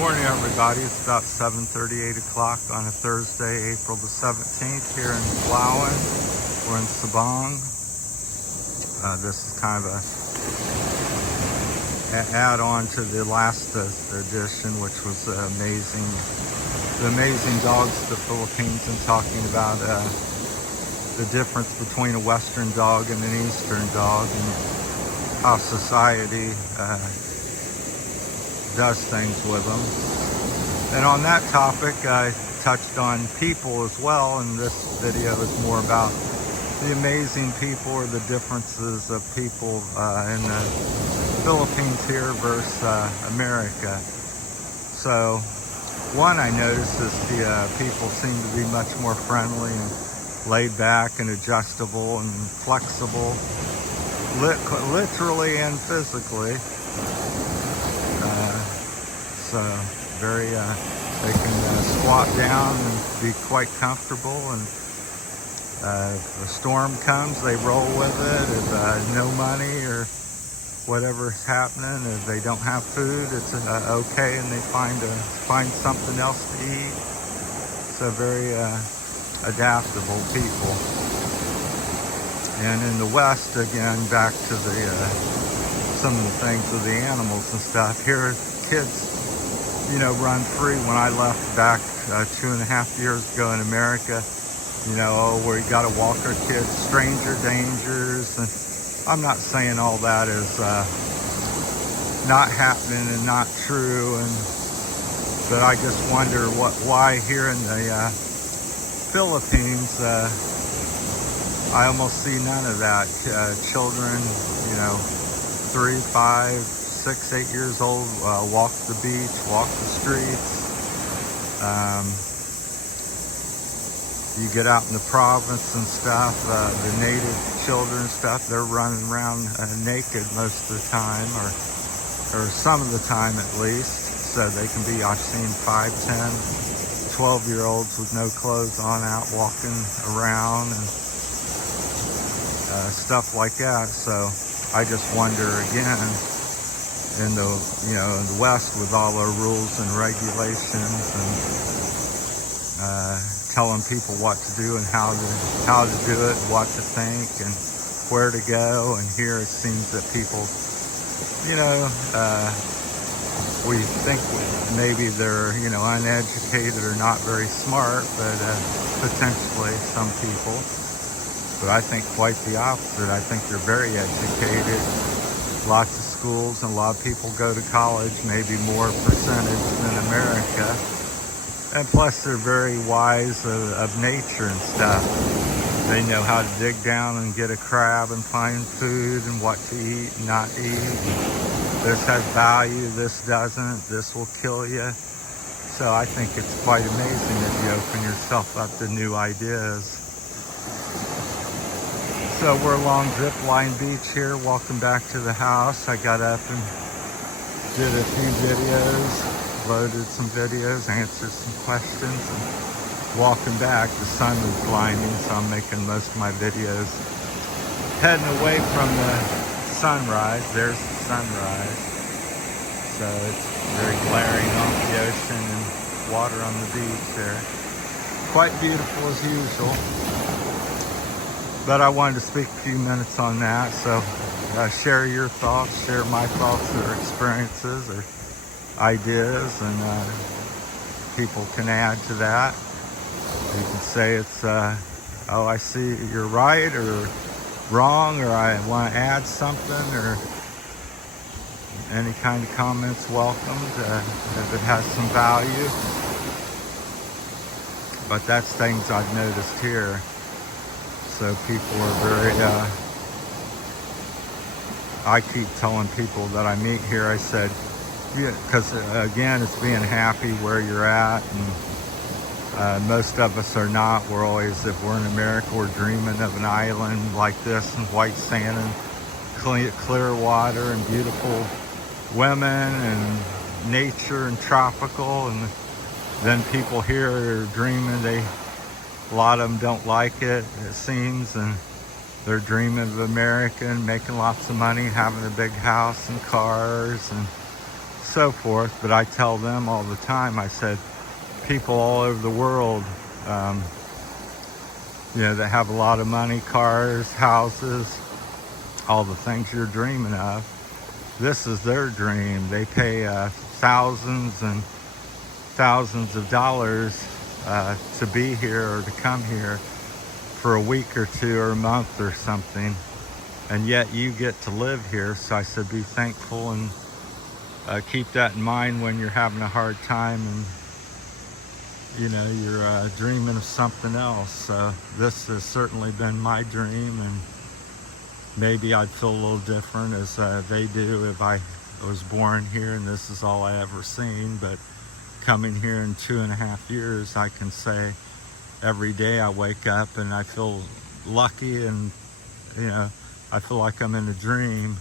Morning, everybody. It's about 7:30, 8 o'clock on a Thursday, April the 17th here in Palawan. We're in Sabang. This is kind of a add-on to the last edition, which was the amazing dogs of the Philippines, and talking about the difference between a Western dog and an Eastern dog, and how society does things with them. And on that topic, I touched on people as well, and this video is more about the amazing people or the differences of people in the Philippines here versus America. So one I noticed is the people seem to be much more friendly and laid back and adjustable and flexible, literally and physically. So very, they can squat down and be quite comfortable, and if a storm comes, they roll with it. If no money or whatever's happening, if they don't have food, it's okay, and they find something else to eat. So very adaptable people. And in the West, again, back to some of the things with the animals and stuff. Here, kids, run free. When I left back 2.5 years ago in America, where you got to walk our kids, stranger dangers. And I'm not saying all that is not happening and not true, but I just wonder why here in the Philippines, I almost see none of that. Children, 3, 5, 6, 8 years old, walk the beach, walk the streets. You get out in the province and stuff, the native children and stuff, they're running around naked most of the time, or some of the time at least. So they can be, I've seen 5, 10, 12-year-olds with no clothes on out walking around and stuff like that. So I just wonder again, in the in the West, with all our rules and regulations and telling people what to do and how to do it, what to think and where to go. And here it seems that people, we think maybe they're uneducated or not very smart, but potentially some people. But I think quite the opposite. I think they're very educated. Lots of schools and a lot of people go to college, maybe more percentage than America. And plus they're very wise of nature and stuff. They know how to dig down and get a crab and find food and what to eat and not eat. This has value, this doesn't, this will kill you. So I think it's quite amazing if you open yourself up to new ideas. So we're along Zipline Beach here, walking back to the house. I got up and did a few videos, loaded some videos, answered some questions, and walking back, the sun was blinding, so I'm making most of my videos heading away from the sunrise. There's the sunrise. So it's very glaring off the ocean and water on the beach there. Quite beautiful as usual. But I wanted to speak a few minutes on that, so share your thoughts, share my thoughts or experiences or ideas, and people can add to that. You can say it's, oh, I see you're right or wrong, or I want to add something, or any kind of comments welcomed if it has some value. But that's things I've noticed here. So people are very, I keep telling people that I meet here, I said, because again, it's being happy where you're at, and most of us are not. We're always, if we're in America, we're dreaming of an island like this, and white sand and clear water and beautiful women and nature and tropical. And then people here are dreaming, a lot of them don't like it seems, and they're dreaming of America and making lots of money, having a big house and cars and so forth. But I tell them all the time, I said, people all over the world, that have a lot of money, cars, houses, all the things you're dreaming of, this is their dream. They pay thousands and thousands of dollars to be here or to come here for a week or two or a month or something, and yet you get to live here. So I said, be thankful and keep that in mind when you're having a hard time and you're dreaming of something else. So this has certainly been my dream, and maybe I'd feel a little different as they do if I was born here and this is all I ever seen. But coming here in 2.5 years, I can say every day I wake up and I feel lucky, and I feel like I'm in a dream.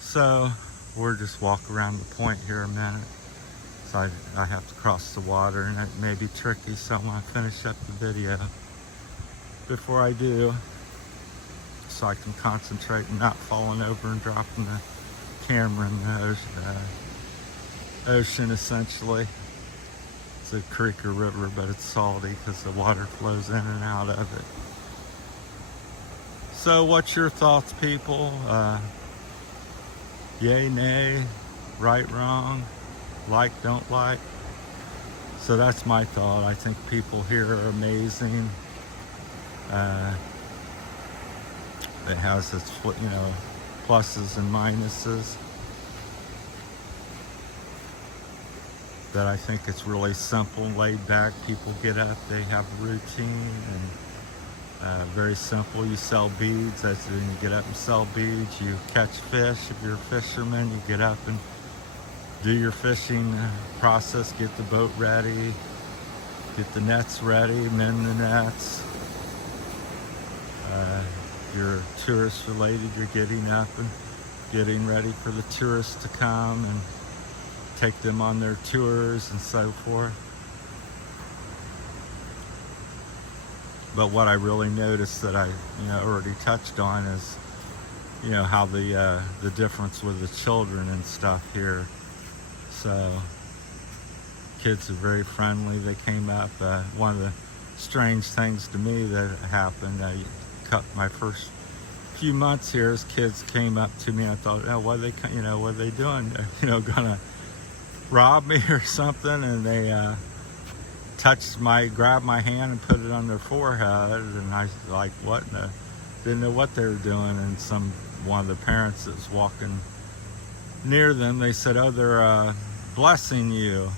So we'll just walk around the point here a minute. So I have to cross the water, and it may be tricky, so I want to finish up the video before I do, so I can concentrate and not falling over and dropping the camera in the ocean essentially. It's a creek or river, but it's salty because the water flows in and out of it. So what's your thoughts, people? Yay, nay, right, wrong, like, don't like? So that's my thought. I think people here are amazing. It has its pluses and minuses. But I think it's really simple and laid back. People get up, they have a routine, and very simple. You sell beads, that's when you get up and sell beads. You catch fish, if you're a fisherman, you get up and do your fishing process, get the boat ready, get the nets ready, mend the nets. You're tourist related, you're getting up and getting ready for the tourists to come and take them on their tours and so forth. But what I really noticed that I already touched on is how the difference with the children and stuff here. So kids are very friendly. They came up. One of the strange things to me that happened, my first few months here, as kids came up to me, I thought, what are they doing? Gonna rob me or something? And they grabbed my hand and put it on their forehead, and I was like, what? Didn't know what they were doing. And one of the parents that was walking near them, they said, oh, they're blessing you.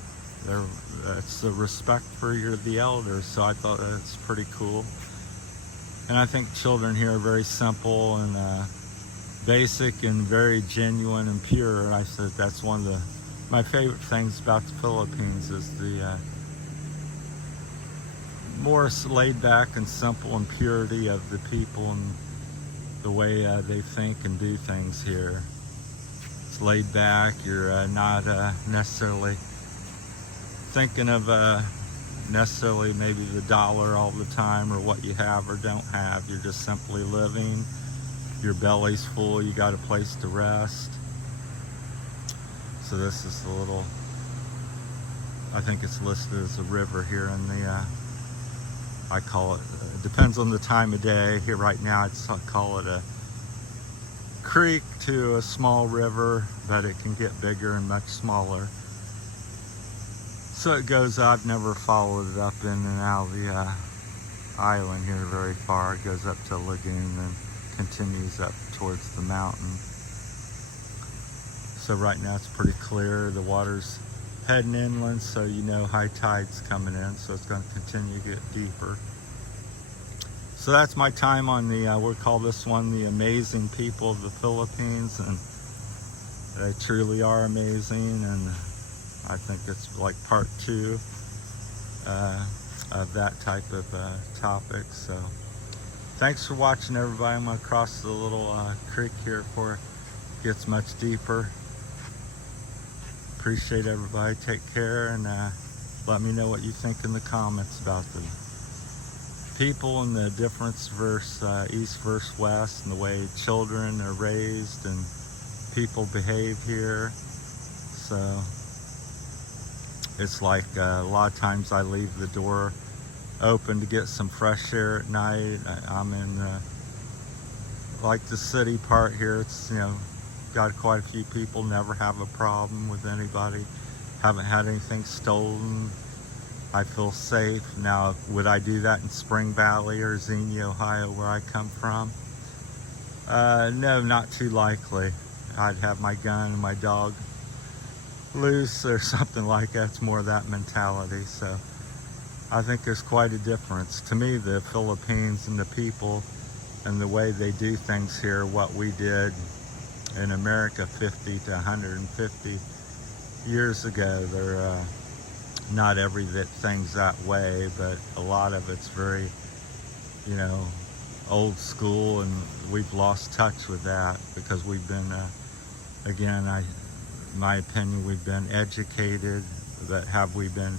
It's the respect for the elders. So I thought that's pretty cool. And I think children here are very simple and basic and very genuine and pure. And I said that's one of my favorite things about the Philippines is the more laid back and simple and purity of the people and the way they think and do things here. It's laid back. You're not necessarily thinking of necessarily maybe the dollar all the time or what you have or don't have. You're just simply living. Your belly's full. You got a place to rest. So this is I think it's listed as a river here in the I call it, depends on the time of day. Here right now I call it a creek to a small river, but it can get bigger and much smaller. So it goes, I've never followed it up in and out of the island here very far. It goes up to a lagoon and continues up towards the mountain. So right now it's pretty clear. The water's heading inland, so high tide's coming in, so it's going to continue to get deeper. So that's my time on we'll call this one the amazing people of the Philippines, and they truly are amazing, and I think it's like part 2 of that type of topic. So thanks for watching, everybody. I'm going to cross the little creek here before it gets much deeper. Appreciate everybody. Take care, and let me know what you think in the comments about the people and the difference east versus west, and the way children are raised and people behave here. So it's like a lot of times I leave the door open to get some fresh air at night. I'm in like the city part here. It's, you know, got quite a few people, never have a problem with anybody, haven't had anything stolen. I feel safe. Now, would I do that in Spring Valley or Xenia, Ohio, where I come from? No, not too likely. I'd have my gun and my dog loose or something like that. It's more that mentality. So I think there's quite a difference. To me, the Philippines and the people and the way they do things here, what we did in America 50 to 150 years ago, they're not everything's that way, but a lot of it's very, you know, old school, and we've lost touch with that because we've been, again, my opinion, we've been educated. That have we been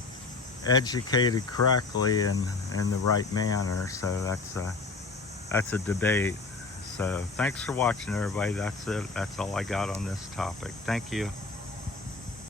educated correctly and in the right manner? So that's a debate. So thanks for watching, everybody. That's it. That's all I got on this topic. Thank you.